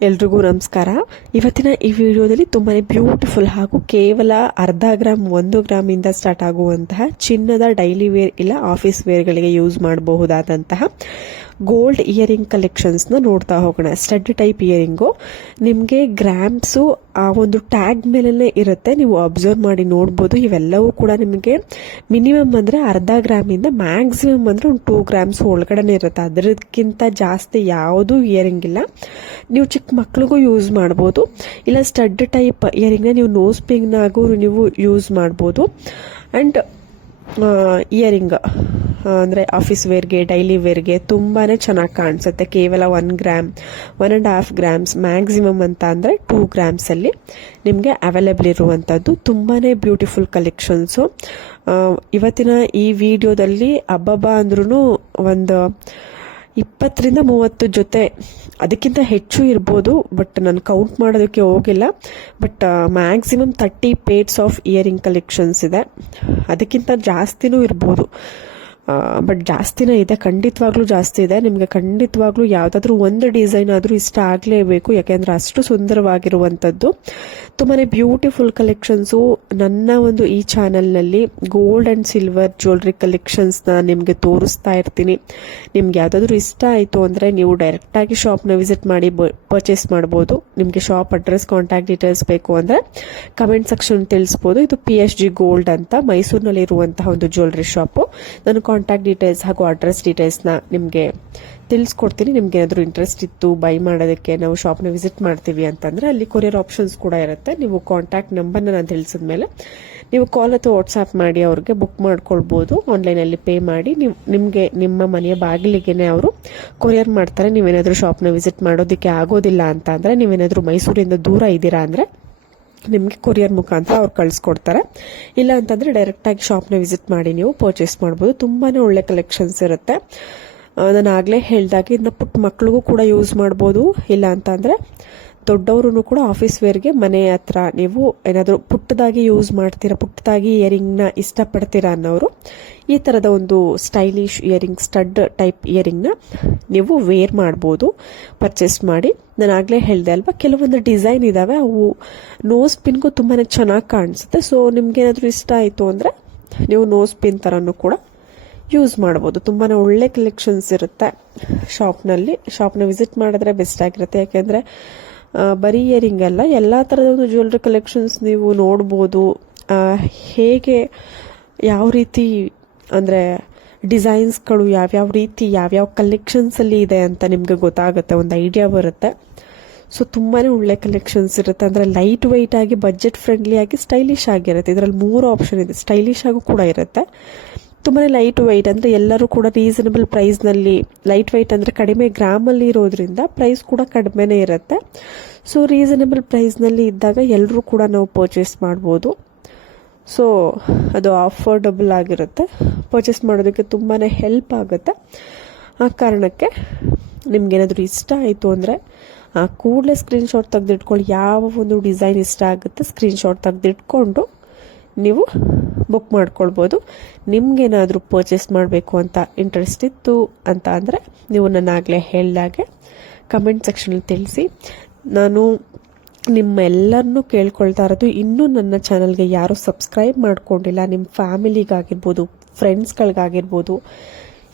ಎಲ್ರಿಗೂ ನಮಸ್ಕಾರ. ಇವತ್ತಿನ ಈ ವಿಡಿಯೋದಲ್ಲಿ ತುಂಬಾ ಬ್ಯೂಟಿಫುಲ್ ಹಾಗೂ ಕೇವಲ ಅರ್ಧ ಗ್ರಾಮ್ 1 ಗ್ರಾಮ್ ಇಂದ ಸ್ಟಾರ್ಟ್ ಆಗುವಂತಹ ಚಿನ್ನದ ಡೈಲಿ ವೇರ್ ಇಲ್ಲ ಆಫೀಸ್ ವೇರ್ಗಳಿಗೆ ಯೂಸ್ ಮಾಡಬಹುದಾದಂತಹ ಗೋಲ್ಡ್ ಇಯರಿಂಗ್ ಕಲೆಕ್ಷನ್ಸ್ನ ನೋಡ್ತಾ ಹೋಗೋಣ. ಸ್ಟಡ್ ಟೈಪ್ ಇಯರಿಂಗು ನಿಮಗೆ ಗ್ರಾಮ್ಸು ಆ ಒಂದು ಟ್ಯಾಗ್ ಮೇಲೇ ಇರುತ್ತೆ, ನೀವು ಅಬ್ಸರ್ವ್ ಮಾಡಿ ನೋಡ್ಬೋದು. ಇವೆಲ್ಲವೂ ಕೂಡ ನಿಮಗೆ ಮಿನಿಮಮ್ ಅಂದರೆ ಅರ್ಧ ಗ್ರಾಮಿಂದ ಮ್ಯಾಕ್ಸಿಮಮ್ ಅಂದರೆ ಒಂದು 2 ಗ್ರಾಮ್ಸ್ ಒಳಗಡೆ ಇರುತ್ತೆ. ಅದಕ್ಕಿಂತ ಜಾಸ್ತಿ ಯಾವುದೂ ಇಯರಿಂಗ್ ಇಲ್ಲ. ನೀವು ಚಿಕ್ಕ ಮಕ್ಳಿಗೂ ಯೂಸ್ ಮಾಡ್ಬೋದು, ಇಲ್ಲ ಸ್ಟಡ್ ಟೈಪ್ ಇಯರಿಂಗ್ನ ನೀವು ನೋಸ್ ಪಿಂಗ್ನಾಗೂ ನೀವು ಯೂಸ್ ಮಾಡ್ಬೋದು. ಆ್ಯಂಡ್ ಇಯರಿಂಗ್ ಅಂದರೆ ಆಫೀಸ್ ವೇರ್ಗೆ ಡೈಲಿ ವೇರ್ಗೆ ತುಂಬಾ ಚೆನ್ನಾಗಿ ಕಾಣಿಸುತ್ತೆ. ಕೇವಲ 1 ಗ್ರಾಮ್ 1.5 ಗ್ರಾಮ್ಸ್ ಮ್ಯಾಕ್ಸಿಮಮ್ ಅಂತ ಅಂದರೆ 2 ಗ್ರಾಮ್ಸಲ್ಲಿ ನಿಮಗೆ ಅವೈಲೇಬಲ್ ಇರುವಂಥದ್ದು ತುಂಬಾ ಬ್ಯೂಟಿಫುಲ್ ಕಲೆಕ್ಷನ್ಸು. ಇವತ್ತಿನ ಈ ವಿಡಿಯೋದಲ್ಲಿ ಹಬ್ಬ ಅಂದ್ರೂ ಒಂದು 20ರಿಂದ 30 ಜೊತೆ, ಅದಕ್ಕಿಂತ ಹೆಚ್ಚು ಇರ್ಬೋದು, ಬಟ್ ನಾನು ಕೌಂಟ್ ಮಾಡೋದಕ್ಕೆ ಹೋಗಿಲ್ಲ. But maximum 30 pairs of earring collections ಇದೆ. ಅದಕ್ಕಿಂತ ಜಾಸ್ತಿನೂ ಇರ್ಬೋದು, ಬಟ್ ಜಾಸ್ತಿನೇ ಇದೆ, ಖಂಡಿತವಾಗ್ಲೂ ಜಾಸ್ತಿ ಇದೆ. ನಿಮಗೆ ಖಂಡಿತವಾಗ್ಲೂ ಯಾವುದಾದ್ರೂ ಒಂದು ಡಿಸೈನ್ ಆದರೂ ಇಷ್ಟ ಆಗಲೇಬೇಕು, ಯಾಕೆಂದರೆ ಅಷ್ಟು ಸುಂದರವಾಗಿರುವಂಥದ್ದು ತುಂಬಾ ಬ್ಯೂಟಿಫುಲ್ ಕಲೆಕ್ಷನ್ಸು. ನನ್ನ ಒಂದು ಈ ಚಾನಲ್ನಲ್ಲಿ ಗೋಲ್ಡ್ ಆ್ಯಂಡ್ ಸಿಲ್ವರ್ ಜ್ಯುವೆಲ್ರಿ ಕಲೆಕ್ಷನ್ಸ್ನ ನಿಮಗೆ ತೋರಿಸ್ತಾ ಇರ್ತೀನಿ. ನಿಮ್ಗೆ ಯಾವುದಾದ್ರೂ ಇಷ್ಟ ಆಯಿತು ಅಂದರೆ ನೀವು ಡೈರೆಕ್ಟಾಗಿ ಶಾಪ್ನ ವಿಸಿಟ್ ಮಾಡಿ ಪರ್ಚೇಸ್ ಮಾಡ್ಬೋದು. ನಿಮಗೆ ಶಾಪ್ ಅಡ್ರೆಸ್, ಕಾಂಟ್ಯಾಕ್ಟ್ ಡೀಟೇಲ್ಸ್ ಬೇಕು ಅಂದರೆ ಕಮೆಂಟ್ ಸೆಕ್ಷನ್ ತಿಳಿಸ್ಬೋದು. ಇದು PSG ಗೋಲ್ಡ್ ಅಂತ ಮೈಸೂರಿನಲ್ಲಿ ಇರುವಂತಹ ಒಂದು ಜ್ಯುವೆಲ್ರಿ ಶಾಪು. ನಾನು ಕಾಂಟ್ಯಾಕ್ಟ್ ಡೀಟೇಲ್ಸ್ ಹಾಗೂ ಅಡ್ರೆಸ್ ಡೀಟೇಲ್ಸ್ನ ನಿಮಗೆ ತಿಳಿಸ್ಕೊಡ್ತೀನಿ. ನಿಮ್ಗೆ ಏನಾದರೂ ಇಂಟ್ರೆಸ್ಟ್ ಇತ್ತು ಬೈ ಮಾಡೋದಕ್ಕೆ, ನಾವು ಶಾಪ್ನ ವಿಸಿಟ್ ಮಾಡ್ತೀವಿ ಅಂತಂದರೆ ಅಲ್ಲಿ ಕೊರಿಯರ್ ಆಪ್ಷನ್ಸ್ ಕೂಡ ಇರುತ್ತೆ. ನೀವು ಕಾಂಟ್ಯಾಕ್ಟ್ ನಂಬರ್ನ ನಾನು ತಿಳಿಸಿದ ಮೇಲೆ ನೀವು ಕಾಲ್ ಅಥವಾ ವಾಟ್ಸಾಪ್ ಮಾಡಿ ಅವ್ರಿಗೆ ಬುಕ್ ಮಾಡ್ಕೊಳ್ಬೋದು. ಆನ್ಲೈನಲ್ಲಿ ಪೇ ಮಾಡಿ ನಿಮಗೆ ನಿಮ್ಮ ಮನೆಯ ಬಾಗಿಲಿಗೆ ಅವರು ಕೊರಿಯರ್ ಮಾಡ್ತಾರೆ. ನೀವೇನಾದರೂ ಶಾಪ್ನ ವಿಸಿಟ್ ಮಾಡೋದಕ್ಕೆ ಆಗೋದಿಲ್ಲ ಅಂತ ಅಂದರೆ, ನೀವೇನಾದರೂ ಮೈಸೂರಿಂದ ದೂರ ಇದ್ದೀರಾ ಅಂದರೆ ನಿಮಗೆ ಕೊರಿಯರ್ ಮುಖಾಂತರ ಅವ್ರು ಕಳಿಸ್ಕೊಡ್ತಾರೆ. ಇಲ್ಲ ಅಂತಂದರೆ ಡೈರೆಕ್ಟಾಗಿ ಶಾಪ್ನ ವಿಸಿಟ್ ಮಾಡಿ ನೀವು ಪರ್ಚೇಸ್ ಮಾಡ್ಬೋದು. ತುಂಬಾ ಒಳ್ಳೆ ಕಲೆಕ್ಷನ್ಸ್ ಇರುತ್ತೆ. ನಾನು ಆಗಲೇ ಹೇಳಿದಾಗೆ ಇದನ್ನ ಪುಟ್ಟ ಮಕ್ಳಿಗೂ ಕೂಡ ಯೂಸ್ ಮಾಡ್ಬೋದು. ಇಲ್ಲ ಅಂತಂದರೆ ದೊಡ್ಡವರು ಕೂಡ ಆಫೀಸ್ ವೇರ್ಗೆ ಮನೆ ಹತ್ರ ನೀವು ಏನಾದರೂ ಪುಟ್ಟದಾಗಿ ಯೂಸ್ ಮಾಡ್ತೀರಾ, ಪುಟ್ಟದಾಗಿ ಇಯರಿಂಗ್ನ ಇಷ್ಟಪಡ್ತೀರಾ ಅನ್ನೋರು ಈ ಥರದ ಒಂದು ಸ್ಟೈಲಿಶ್ ಇಯರಿಂಗ್, ಸ್ಟಡ್ ಟೈಪ್ ಇಯರಿಂಗ್ನ ನೀವು ವೇರ್ ಮಾಡ್ಬೋದು ಪರ್ಚೇಸ್ ಮಾಡಿ. ನಾನು ಆಗಲೇ ಹೇಳಿದೆ ಅಲ್ವಾ, ಕೆಲವೊಂದು ಡಿಸೈನ್ ಇದ್ದಾವೆ, ಅವು ನೋಸ್ ಪಿನ್ಗೂ ತುಂಬಾ ಚೆನ್ನಾಗಿ ಕಾಣಿಸುತ್ತೆ. ಸೊ ನಿಮ್ಗೇನಾದರೂ ಇಷ್ಟ ಆಯಿತು ಅಂದರೆ ನೀವು ನೋಸ್ ಪಿನ್ ಥರನೂ ಕೂಡ ಯೂಸ್ ಮಾಡ್ಬೋದು. ತುಂಬಾ ಒಳ್ಳೆ ಕಲೆಕ್ಷನ್ಸ್ ಇರುತ್ತೆ ಶಾಪ್ನ ವಿಸಿಟ್ ಮಾಡಿದ್ರೆ ಬೆಸ್ಟ್ ಆಗಿರುತ್ತೆ. ಯಾಕೆಂದರೆ ಬರೀ ಇಯರಿಂಗ್ ಅಲ್ಲ, ಎಲ್ಲ ಥರದ ಒಂದು ಜ್ಯುವೆಲ್ರಿ ಕಲೆಕ್ಷನ್ಸ್ ನೀವು ನೋಡ್ಬೋದು. ಹೇಗೆ ಯಾವ ರೀತಿ ಅಂದರೆ ಡಿಸೈನ್ಸ್ಗಳು ಯಾವ್ಯಾವ ರೀತಿ ಯಾವ್ಯಾವ ಕಲೆಕ್ಷನ್ಸಲ್ಲಿ ಇದೆ ಅಂತ ನಿಮಗೆ ಗೊತ್ತಾಗುತ್ತೆ, ಒಂದು ಐಡಿಯಾ ಬರುತ್ತೆ. ಸೊ ತುಂಬಾ ಒಳ್ಳೆ ಕಲೆಕ್ಷನ್ಸ್ ಇರುತ್ತೆ. ಅಂದರೆ ಲೈಟ್ ವೆಯ್ಟ್ ಆಗಿ, ಬಜೆಟ್ ಫ್ರೆಂಡ್ಲಿ ಆಗಿ, ಸ್ಟೈಲಿಶ್ ಆಗಿರುತ್ತೆ. ಇದರಲ್ಲಿ 3 ಆಪ್ಷನ್ ಇದೆ. ಸ್ಟೈಲಿಶ್ ಆಗು ಕೂಡ ಇರುತ್ತೆ, ತುಂಬಾ ಲೈಟ್ ವೆಯ್ಟ್ ಅಂದರೆ ಎಲ್ಲರೂ ಕೂಡ ರೀಸನಬಲ್ ಪ್ರೈಸ್ನಲ್ಲಿ. ಲೈಟ್ ವೆಯ್ಟ್ ಅಂದರೆ ಕಡಿಮೆ ಗ್ರಾಮಲ್ಲಿ ಇರೋದ್ರಿಂದ ಪ್ರೈಸ್ ಕೂಡ ಕಡಿಮೆನೇ ಇರುತ್ತೆ. ಸೊ ರೀಸನಬಲ್ ಪ್ರೈಸ್ನಲ್ಲಿ ಇದ್ದಾಗ ಎಲ್ಲರೂ ಕೂಡ ನಾವು ಪರ್ಚೇಸ್ ಮಾಡ್ಬೋದು. ಸೊ ಅದು ಅಫೋರ್ಡಬಲ್ ಆಗಿರುತ್ತೆ, ಪರ್ಚೇಸ್ ಮಾಡೋದಕ್ಕೆ ತುಂಬಾ ಹೆಲ್ಪ್ ಆಗುತ್ತೆ. ಆ ಕಾರಣಕ್ಕೆ ನಿಮ್ಗೇನಾದರೂ ಇಷ್ಟ ಆಯಿತು ಅಂದರೆ ಕೂಡಲೇ ಸ್ಕ್ರೀನ್ಶಾಟ್ ತೆಗೆದಿಟ್ಕೊಳ್ಳಿ. ಯಾವ ಒಂದು ಡಿಸೈನ್ ಇಷ್ಟ ಆಗುತ್ತೆ ಸ್ಕ್ರೀನ್ಶಾಟ್ ತೆಗೆದಿಟ್ಕೊಂಡು ನೀವು ಬುಕ್ ಮಾಡ್ಕೊಳ್ಬೋದು. ನಿಮ್ಗೇನಾದರೂ ಪರ್ಚೇಸ್ ಮಾಡಬೇಕು ಅಂತ ಇಂಟ್ರೆಸ್ಟ್ ಇತ್ತು ಅಂತ ಅಂದರೆ ನೀವು ನನ್ನ ಆಗಲೇ ಹೇಳಿದಾಗೆ ಕಮೆಂಟ್ ಸೆಕ್ಷನಲ್ಲಿ ತಿಳಿಸಿ. ನಾನು ನಿಮ್ಮೆಲ್ಲರನ್ನೂ ಕೇಳ್ಕೊಳ್ತಾ ಇರೋದು, ಇನ್ನೂ ನನ್ನ ಚಾನಲ್ಗೆ ಯಾರೂ ಸಬ್ಸ್ಕ್ರೈಬ್ ಮಾಡ್ಕೊಂಡಿಲ್ಲ, ನಿಮ್ಮ ಫ್ಯಾಮಿಲಿಗಾಗಿರ್ಬೋದು, ಫ್ರೆಂಡ್ಸ್ಗಳಿಗಾಗಿರ್ಬೋದು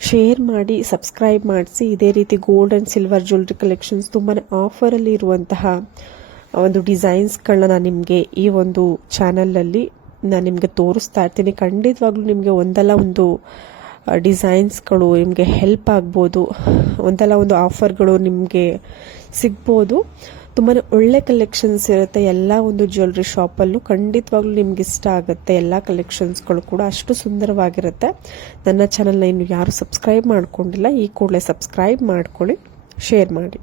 ಶೇರ್ ಮಾಡಿ, ಸಬ್ಸ್ಕ್ರೈಬ್ ಮಾಡಿಸಿ. ಇದೇ ರೀತಿ gold and silver jewellery collections ತುಂಬಾ ಆಫರಲ್ಲಿ ಇರುವಂತಹ ಒಂದು ಡಿಸೈನ್ಸ್ಗಳನ್ನ ನಾನು ನಿಮಗೆ ಈ ಒಂದು ಚಾನಲಲ್ಲಿ ನಾನು ನಿಮಗೆ ತೋರಿಸ್ತಾ ಇರ್ತೀನಿ. ಖಂಡಿತವಾಗ್ಲೂ ನಿಮಗೆ ಒಂದಲ್ಲ ಒಂದು ಡಿಸೈನ್ಸ್ಗಳು ನಿಮಗೆ ಹೆಲ್ಪ್ ಆಗ್ಬೋದು, ಒಂದಲ್ಲ ಒಂದು ಆಫರ್ಗಳು ನಿಮಗೆ ಸಿಗ್ಬೋದು. ತುಂಬಾ ಒಳ್ಳೆ ಕಲೆಕ್ಷನ್ಸ್ ಇರುತ್ತೆ ಎಲ್ಲ ಒಂದು ಜ್ಯುವೆಲ್ರಿ ಶಾಪಲ್ಲೂ. ಖಂಡಿತವಾಗ್ಲೂ ನಿಮ್ಗೆ ಇಷ್ಟ ಆಗುತ್ತೆ. ಎಲ್ಲ ಕಲೆಕ್ಷನ್ಸ್ಗಳು ಕೂಡ ಅಷ್ಟು ಸುಂದರವಾಗಿರುತ್ತೆ. ನನ್ನ ಚಾನಲ್ನ ಇನ್ನು ಯಾರು ಸಬ್ಸ್ಕ್ರೈಬ್ ಮಾಡ್ಕೊಂಡಿಲ್ಲ, ಈ ಕೂಡಲೇ ಸಬ್ಸ್ಕ್ರೈಬ್ ಮಾಡ್ಕೊಳ್ಳಿ, ಶೇರ್ ಮಾಡಿ.